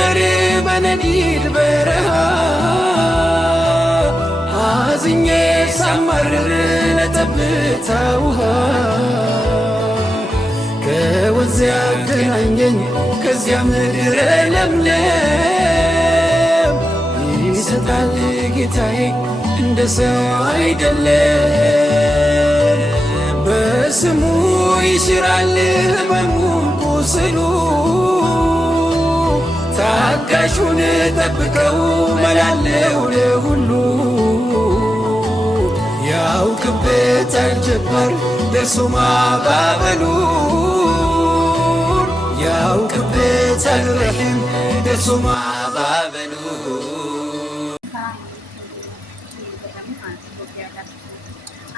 ጀንበር በነዲድ በረሃ አዝኜ ሳማርር ለጠብታ ውሃ ከወንዝ ያገናኘኝ ከዚያ ምድር ለምለም ይሰጣል ጌታዬ እንደ ሰው አይደለም። በስሙ ይሽራል ሕመሙን ቁስሉ ታጋሹን ጠብቀው መላለው ለሁሉ ያውቅበታል ጀባር ደርሶ ማባበሉን ያውቅበታል ረሒም ደርሶ ማባበሉን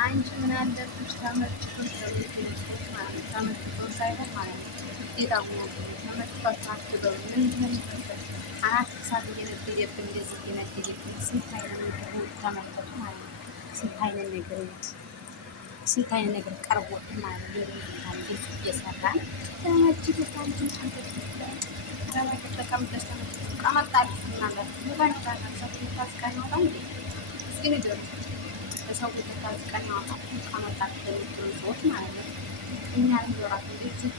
አንቺ ምን አለብሽ ተመችቶሽ ተመችቶሽ ሳይሆን ማለት ነው ግዴታ ሆኖ ተመችቷችሁ አትበሉ። ምንድነው አራት ሰዓት እየነደደብን እንደዚህ እየነደደብን ስንት አይነት ነገር ተመልከቱ ማለት ነው። ስንት አይነት ነገር ቀርቦት ማለት ነው። እንደዚህ እየሰራን ተመችቶሽ አንቺን ተመችቶሽ ተቀምጠሽ ተመችቶሽ ቀመጣልሽ ምናምን ሙባንታ ታስቀር ነው እንዴ? እስኪ ንገሩ በሰው ተካዝ ቀናታ ቀመጣት ለምትሉ ሰዎች ማለት ነው። እኛ ልንገራት እንደዚህ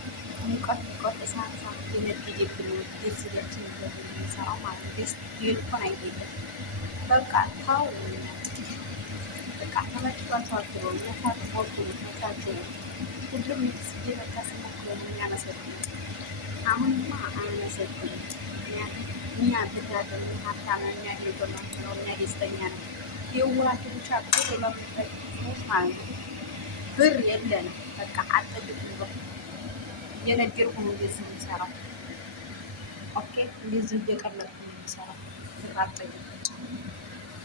ሙቀት እሳት የነደደብን የዝለችን የሚሰራው ማለት ነው። ይልኮን አይደለም በቃ ታው በቃ ተመችቷቸው አድሮ ነፋት ሞቱ ነታቸው ሁሉም ስጌ በቃ ስሞክሮ የሚያመሰግን አሁንማ አያመሰግን እኛ ብዳለን ሀብታም የሚያደርገው ነው እኛ ደስተኛ ነው። የውላችሁ ብቻ ብር ለምትጠቅሙት ማለት ነው። ብር የለንም በቃ አጠግብ ነው የነገርኩ ነው እንደዚህ የሚሰራው። ኦኬ እንደዚህ እየቀለድኩ ነው የሚሰራው። ብር አጠግብ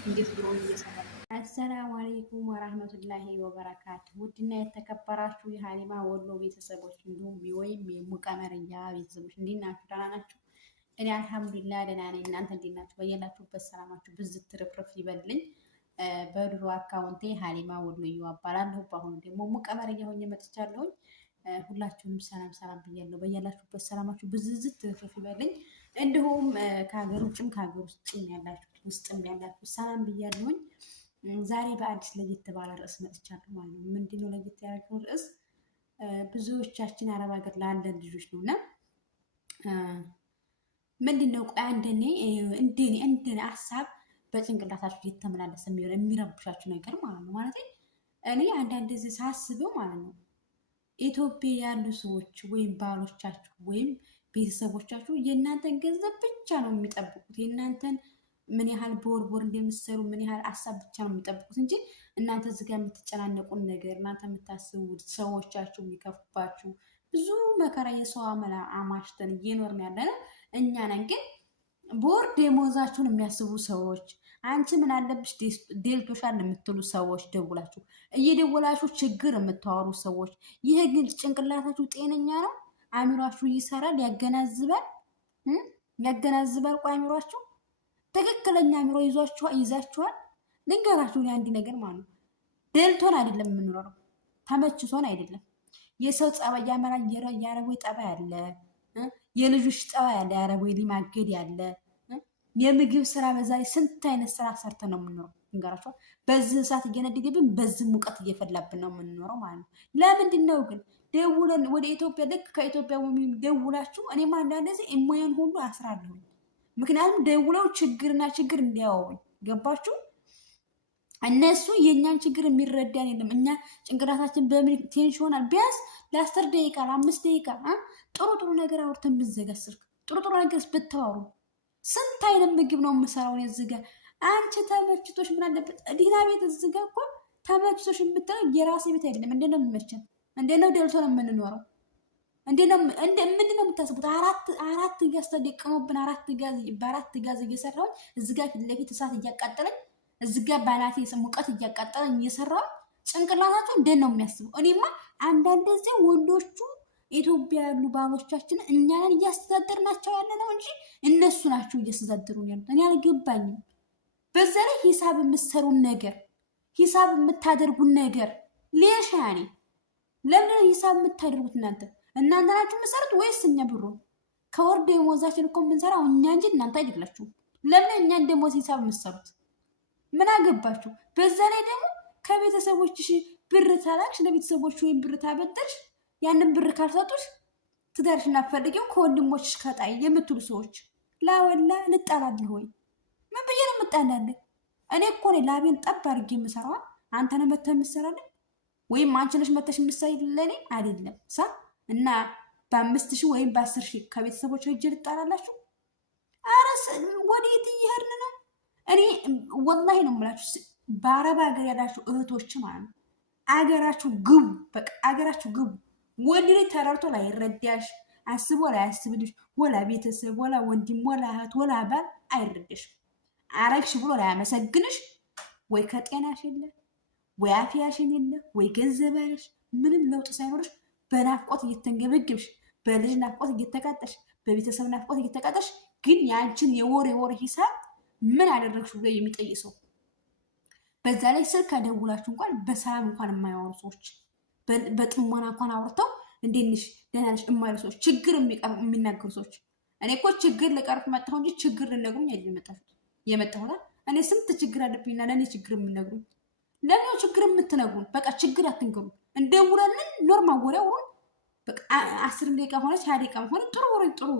እንዴት ብሎ እየሰራ። አሰላሙ አለይኩም ወራህመቱላሂ ወበረካቱ። ውድና የተከበራችሁ የሀሊማ ወሎ ቤተሰቦች እንዲሁም ወይም የሙቀመርያ ቤተሰቦች እንዴት ናችሁ? ደህና ናችሁ? እኔ አልሐምዱሊላህ ደህና ነኝ። እናንተ እንዴት ናችሁ? በየላችሁበት ሰላማችሁ ብዝት ትርፍርፍ ይበልልኝ። በድሮ አካውንቴ ሀሊማ ወሎዬ አባላለሁ። በአሁኑ ደግሞ ሙቀመርያ ሆኜ መጥቻለሁኝ። ሁላችሁንም ሰላም ብያለሁ። በየላችሁበት ሰላማችሁ ብዝዝት ትርፍርፍ ይበልልኝ። እንዲሁም ከሀገር ውጭም ከሀገር ውስጥም ያላችሁ ሰላም ብያለሁኝ። ዛሬ በአዲስ ለየት ባለ ርዕስ መጥቻለሁ ማለት ነው። ምንድነው ለየት ያደረገው ርዕስ? ብዙዎቻችን አረብ ሀገር ላለን ልጆች ነው እና ምንድነው ቆይ እንደኔ ሀሳብ በጭንቅላታችሁ እየተመላለሰ የሚረብሻችሁ ነገር ማለት ነው። ማለት እኔ አንዳንድ ጊዜ ሳስበው ማለት ነው ኢትዮጵያ ያሉ ሰዎች ወይም ባሎቻችሁ ወይም ቤተሰቦቻችሁ የእናንተን ገንዘብ ብቻ ነው የሚጠብቁት። የእናንተን ምን ያህል በወር እንደምትሰሩ ምን ያህል ሀሳብ ብቻ ነው የሚጠብቁት እንጂ እናንተ እዚህ ጋር የምትጨናነቁን ነገር እናንተ የምታስቡት ሰዎቻችሁ የሚከፉባችሁ ብዙ መከራ የሰው አመላ አማሽተን እየኖርን ያለ ነው እኛ ነን። ግን በወር ደሞዛችሁን የሚያስቡ ሰዎች አንቺ ምን አለብሽ ዴልቶሻል የምትሉ ሰዎች እየደወላችሁ ችግር የምታወሩ ሰዎች ይሄ ግን ጭንቅላታችሁ ጤነኛ ነው? አእምሯችሁ ይሰራል? ያገናዝባል? ቆይ አእምሯችሁ ትክክለኛ አእምሮ ይዛችኋል? ልንገራችሁ አንድ ነገር ማለት ነው። ደልቶን አይደለም የምንኖረው፣ ተመችቶን አይደለም። የሰው ጸባይ ያመራ የአረቦች ጠባይ አለ፣ የልጆች ጠባይ አለ፣ የአረቦች ሊማገድ ያለ የምግብ ስራ በዛ ላይ ስንት አይነት ስራ ሰርተን ነው የምንኖረው። ልንገራችሁ በዚህ እሳት እየነደደብን በዚህ ሙቀት እየፈላብን ነው የምንኖረው ማለት ነው። ለምንድን ነው ግን ደውለን ወደ ኢትዮጵያ ልክ ከኢትዮጵያ ደውላችሁ እኔማ አንዳንድ ጊዜ እሞየን ሁሉ አስራለሁ። ምክንያቱም ደውለው ችግር እንዲያወሩኝ ገባችሁ? እነሱ የእኛን ችግር የሚረዳን የለም። እኛ ጭንቅላታችን በምን ቴንሽን ሆናል። ቢያንስ ለ10 ደቂቃ ለ5 ደቂቃ ጥሩ ነገር አውርተን ብትዘጋ ስልክ ጥሩ ነገር ብታወሩ። ስንት አይነት ምግብ ነው የምሰራው እዚህ ጋር። አንቺ ተመችቶሽ ምን አለበት ዲና ቤት እዚህ ጋር እኮ ተመችቶሽ የምትለው የራሴ ቤት አይደለም። እንዴት ነው የሚመቸን? እንዴት ነው ደልቶ ነው የምንኖረው? ምንድን ነው የምታስቡት? አራት ጋዝ ተደቅሞብን በአራት ጋዝ እየሰራሁኝ እዚህ ጋር ፊት ለፊት እሳት እያቃጠለኝ እዚህ ጋር ባላቴ ሙቀት እያቃጠለኝ እየሰራሁኝ ጭንቅላታቸው እንዴት ነው የሚያስበው? እኔማ አንዳንድ ጊዜ ወንዶቹ ኢትዮጵያ ያሉ ባሎቻችን እኛን እያስተዳደርናቸው ያለ ነው እንጂ እነሱ ናቸው እያስተዳደሩን ያሉት። እኔ አልገባኝም። በዛ ላይ ሂሳብ የምትሰሩን ነገር ሂሳብ የምታደርጉን ነገር ሌሻ ያኔ ለምን ሂሳብ የምታደርጉት እናንተ ናችሁ የምትሰሩት ወይስ እኛ? ብሩን ከወር ደሞዛችን እኮ የምንሰራው እኛ እንጂ እናንተ አይደላችሁም። ለምን እኛን ደሞዝ ሂሳብ የምትሰሩት? ምን አገባችሁ? በዛ ላይ ደግሞ ከቤተሰቦችሽ ብር ታላክሽ ለቤተሰቦች ወይም ብር ታበደርሽ ያንን ብር ካልሰጡሽ ትዳርሽን አትፈልጊው ከወንድሞችሽ ከጣይ የምትሉ ሰዎች ላወላ ልጣላለህ ወይ? ምን ብዬ ነው የምጣላለህ? እኔ እኮ ነኝ ላቤን ጠብ አድርጌ የምሰራዋ። አንተ ነህ መተህ የምትሰራልኝ ወይም አንቺ ነሽ መተሽ የምትሰሪልኝ ለእኔ አይደለም ሳ እና በ5,000 ወይም በ10,000 ከቤተሰቦች ሂጅ ልጣላላችሁ? አረስ ወዴት እየሄድን ነው? እኔ ወላሂ ነው የምላችሁ በአረብ ሀገር ያላችሁ እህቶች ማለት ነው አገራችሁ ግቡ። በቃ አገራችሁ ግቡ። ወንድ ልጅ ተረድቶ ላይረዳሽ አስቦ ላያስብልሽ ወላ ቤተሰብ ወላ ወንድም ወላ እህት ወላ ባል አይረዳሽም። አረግሽ ብሎ ላያመሰግንሽ ወይ ከጤናሽ የለ ወይ አፍያሽን የለ ወይ ገንዘብ ያለሽ ምንም ለውጥ ሳይኖርሽ በናፍቆት እየተንገበገብሽ በልጅ ናፍቆት እየተቃጠሽ በቤተሰብ ናፍቆት እየተቃጠሽ ግን ያንቺን የወር ሂሳብ ምን አደረግሽ ብሎ የሚጠይቅ ሰው በዛ ላይ ስልክ አደውላችሁ እንኳን በሰላም እንኳን የማያወሩ ሰዎች በጥሞና እንኳን አውርተው እንዴት ነሽ ደህና ነሽ የማይሉ ሰዎች ችግር የሚናገሩ ሰዎች እኔ እኮ ችግር ልቀርፍ መጣሁ እንጂ ችግር ልነግሩኝ አይደለም የመጣሁት እኔ ስንት ችግር አለብኝና ለእኔ ችግር የምነግሩኝ ለእኔ ችግር የምትነግሩን በቃ ችግር አትንገሩ እንደውላለን ኖርማል ወሬ አውሩን በቃ 10 ደቂቃ ሆነች 20 ደቂቃ ሆነ ጥሩ ወሬ ጥሩ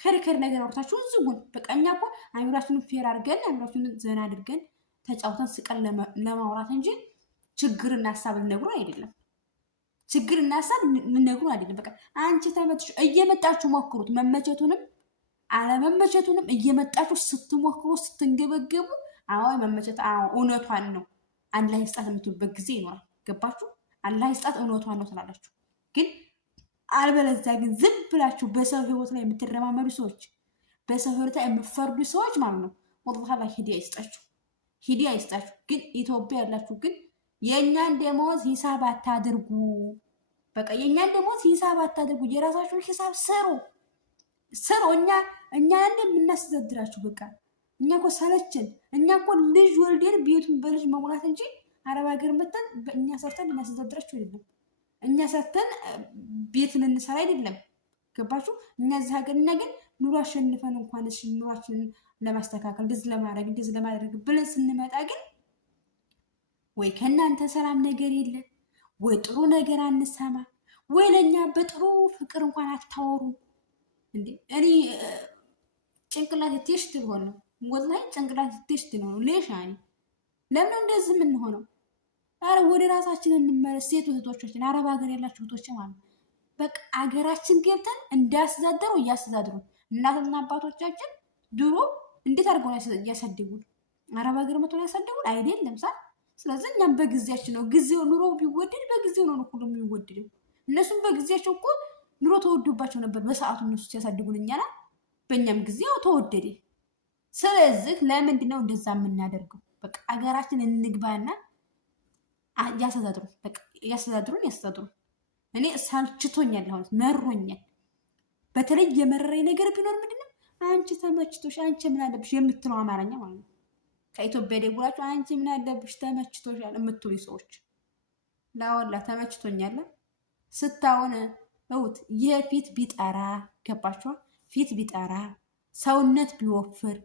ከሪከር ነገር አውርታችሁ ዝጉን በቃ እኛ እኮ አእምሯችንን ፌር አድርገን አእምሯችንን ዘና አድርገን ተጫውተን ስቀን ለማውራት እንጂ ችግርና ሀሳብ ልነግሩን አይደለም። ችግርና ሀሳብ ልነግሩን አይደለም። በቃ አንቺ ተመትሽ እየመጣችሁ ሞክሩት። መመቸቱንም አለመመቸቱንም እየመጣችሁ ስትሞክሩ ስትንገበገቡ አዎ መመቸት አዎ እውነቷን ነው አላህ ይስጣት የምትሉበት ጊዜ ይኖራል። ገባችሁ? አላህ ይስጣት እውነቷን ነው ትላላችሁ። ግን አልበለዚያ ግን ዝም ብላችሁ በሰው ህይወት ላይ የምትረማመዱ ሰዎች በሰው ህይወት ላይ የምትፈርዱ ሰዎች ማለት ነው ወላሂ ሂዳያ ይስጣችሁ። ሂዳያ ይስጣችሁ። ግን ኢትዮጵያ ያላችሁ ግን የእኛን ደሞዝ ሂሳብ አታድርጉ። በቃ የእኛን ደሞዝ ሂሳብ አታድርጉ። የራሳችሁን ሂሳብ ስሩ። እኛ የምናስተዳድራችሁ በቃ እኛ እኮ ሰለችን። እኛ እኮ ልጅ ወልደን ቤቱን በልጅ መሙላት እንጂ አረብ ሀገር መተን እኛ ሰርተን ልናስተዳድራችሁ አይደለም። እኛ ሰርተን ቤት ልንሰራ አይደለም። ገባችሁ? እኛ እዚህ ሀገር እኛ ግን ኑሮ አሸንፈን እንኳን ኑሯችንን ለማስተካከል እንደዚህ ለማድረግ ብለን ስንመጣ ግን ወይ ከእናንተ ሰላም ነገር የለ ወይ ጥሩ ነገር አንሰማ ወይ ለእኛ በጥሩ ፍቅር እንኳን አታወሩ። እንዴ እኔ ጭንቅላት ቴስት ቢሆን ነው ወላሂ ጭንቅላት ቴስት ነው ሌሻኒ ለምን እንደዚህ የምንሆነው? አረ ወደ ራሳችን እንመለስ። ሴት እህቶቻችን አረብ ሀገር ያላችሁ እህቶች ማለት በቃ አገራችን ገብተን እንዳያስተዳደሩ እያስተዳድሩ እናትና አባቶቻችን ድሮ እንዴት አድርገው ያሳድጉን? አረብ ሀገር መቶ ያሳድጉን አይደለም ሳ ስለዚህ እኛም በጊዜያችን ነው። ጊዜው ኑሮ ቢወደድ በጊዜው ነው ሁሉ የሚወደደው። እነሱም በጊዜያቸው እኮ ኑሮ ተወዶባቸው ነበር በሰዓቱ እነሱ ሲያሳድጉን እኛና በእኛም ጊዜው ተወደደ። ስለዚህ ለምንድን ነው እንደዛ የምናደርገው? በቃ አገራችን እንግባና ያስተዳድሩን። እኔ ሳልችቶኛል፣ አሁን መሮኛል። በተለይ የመረረኝ ነገር ቢኖር ምንድነው አንቺ ተመችቶሽ አንቺ ምን አለብሽ የምትለው አማርኛ ማለት ነው። ከኢትዮጵያ ደውላችሁ አንቺ ምን አለብሽ ተመችቶሻል የምትሉ ሰዎች ላወላ ተመችቶኛል ስታውን እውት የፊት ቢጠራ ገባችኋል? ፊት ቢጠራ ሰውነት ቢወፍር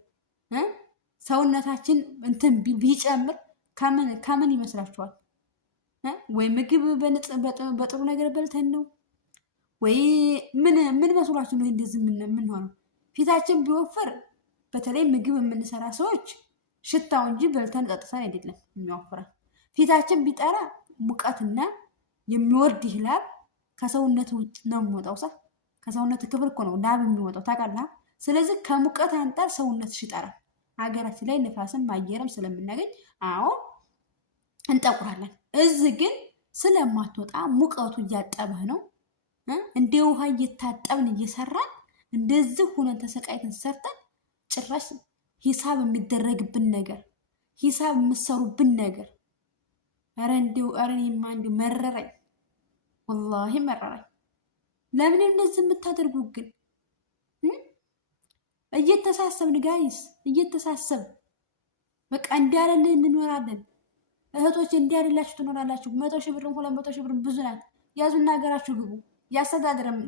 ሰውነታችን እንትን ቢጨምር ከምን ይመስላችኋል? ወይ ምግብ በጥሩ ነገር በልተን ነው ወይ ምን መስሏችሁ ነው እንደዚህ ምን ሆነው? ፊታችን ቢወፍር በተለይ ምግብ የምንሰራ ሰዎች ሽታው እንጂ በልተን ጠጥተን አይደለም የሚወፍረን። ፊታችን ቢጠራ ሙቀትና የሚወርድ ይላል ከሰውነት ውጭ ነው የሚወጣው። ከሰውነት ክፍል እኮ ነው ላብ የሚወጣው ታውቃለህ። ስለዚህ ከሙቀት አንጻር ሰውነትሽ ይጠራል። ሀገራችን ላይ ንፋስም አየርም ስለምናገኝ አዎ እንጠቁራለን። እዚህ ግን ስለማትወጣ ሙቀቱ እያጠበህ ነው። እንደ ውሃ እየታጠብን እየሰራን እንደዚህ ሆነን ተሰቃይተን ሰርተን ጭራሽ ሂሳብ የሚደረግብን ነገር ሂሳብ የምሰሩብን ነገር ኧረ እኔማ እንዲሁ መረረኝ፣ ወላሂ መረረኝ። ለምን እንደዚህ የምታደርጉ ግን? እየተሳሰብን ጋይስ እየተሳሰብን በቃ እንዲያለን እንኖራለን። እህቶች እንዲያደላችሁ ትኖራላችሁ። 100,000 ብር 200,000 ብር ብዙ ናት። ያዙና ሀገራችሁ ግቡ።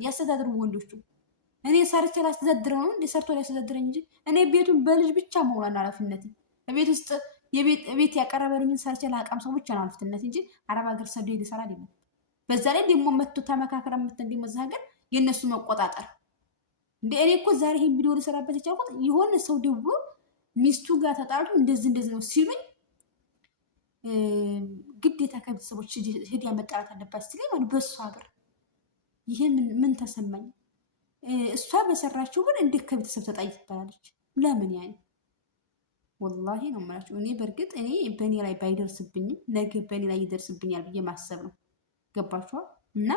ያስተዳድሩ ወንዶቹ እኔ ሰርቼ ላስተዳድረው ነው እንዴ? ሰርቶ ላስተዳድረኝ እንጂ እኔ ቤቱን በልጅ ብቻ መውላና ኃላፊነቴ ቤት ውስጥ ቤት ያቀረበልኝን ሰርቼ ላቃም ሰው ብቻ ነው ኃላፊነት እንጂ አረብ ሀገር ሰዶ ሊሰራ አይደለም። በዛ ላይ ደግሞ መጥቶ ተመካከረ ምት እንደ መዛ ሀገር የእነሱ መቆጣጠር እንደ እኔ እኮ ዛሬ ይሄን ቪዲዮ ልሰራበት የቻልኩት የሆነ ሰው ደውሎ ሚስቱ ጋር ተጣልቶ እንደዚህ ነው ሲሉኝ ግዴታ ከቤተሰቦች ሂድ መጣላት አለባት ሲለኝ ማለት በእሷ ብር ይሄ ምን ተሰማኝ? እሷ በሰራችው ብር እንዴት ከቤተሰብ ተጣይ ትባላለች? ለምን ያኔ ወላሂ ነው የምላችሁ። እኔ በእርግጥ እኔ በእኔ ላይ ባይደርስብኝም ነገ በእኔ ላይ ይደርስብኛል ብዬ ማሰብ ነው። ገባችኋል? እና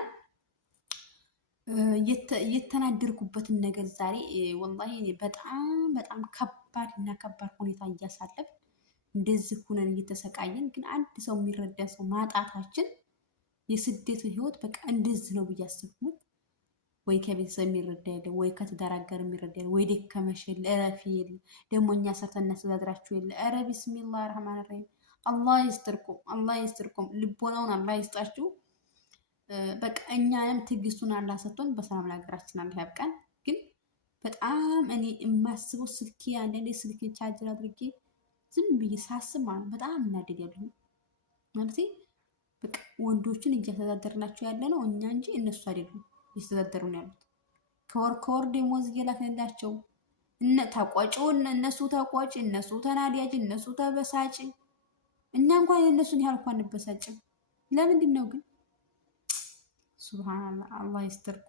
የተናደርኩበትን ነገር ዛሬ ወላሂ በጣም ከባድ እና ከባድ ሁኔታ እያሳለፍ እንደዚህ ሁነን እየተሰቃየን ግን አንድ ሰው የሚረዳ ሰው ማጣታችን የስደቱ ህይወት በቃ እንደዚህ ነው ብዬ አስብኩት። ወይ ከቤተሰብ የሚረዳ የለ፣ ወይ ከትዳር አጋር የሚረዳ የለ፣ ወይ ደከመሽ የለ፣ እረፊ የለ፣ ደግሞ እኛ ሰርተን እናስተዳድራችሁ የለ። ኧረ ቢስሚላህ ረህማን ረሂም። አላህ ይስጥርኩም፣ ልቦናውን አላህ ይስጣችሁ። በቃ እኛንም ትዕግስቱን አላህ ሰጥቶን በሰላም ለሀገራችን አላህ ያብቃን። ግን በጣም እኔ የማስበው ስልኬ አንዳንዴ ስልኬ ቻርጀር አድርጌ ዝም ብዬ ሳስብ ማለት በጣም እናደዳለሁ። ማለት በቃ ወንዶችን እያስተዳደርናቸው ያለ ነው እኛ እንጂ እነሱ አይደሉም እየተዳደሩ ነው ያሉት። ከወር ደሞዝ እየላክንላቸው እነሱ ተቋጭ፣ እነሱ ተናዳጅ፣ እነሱ ተበሳጭ። እኛ እንኳን የእነሱን ያህል እንኳን እንበሳጭም። ለምንድን ነው ግን? ሱብሃንአላህ። አላህ ይስተርቁ።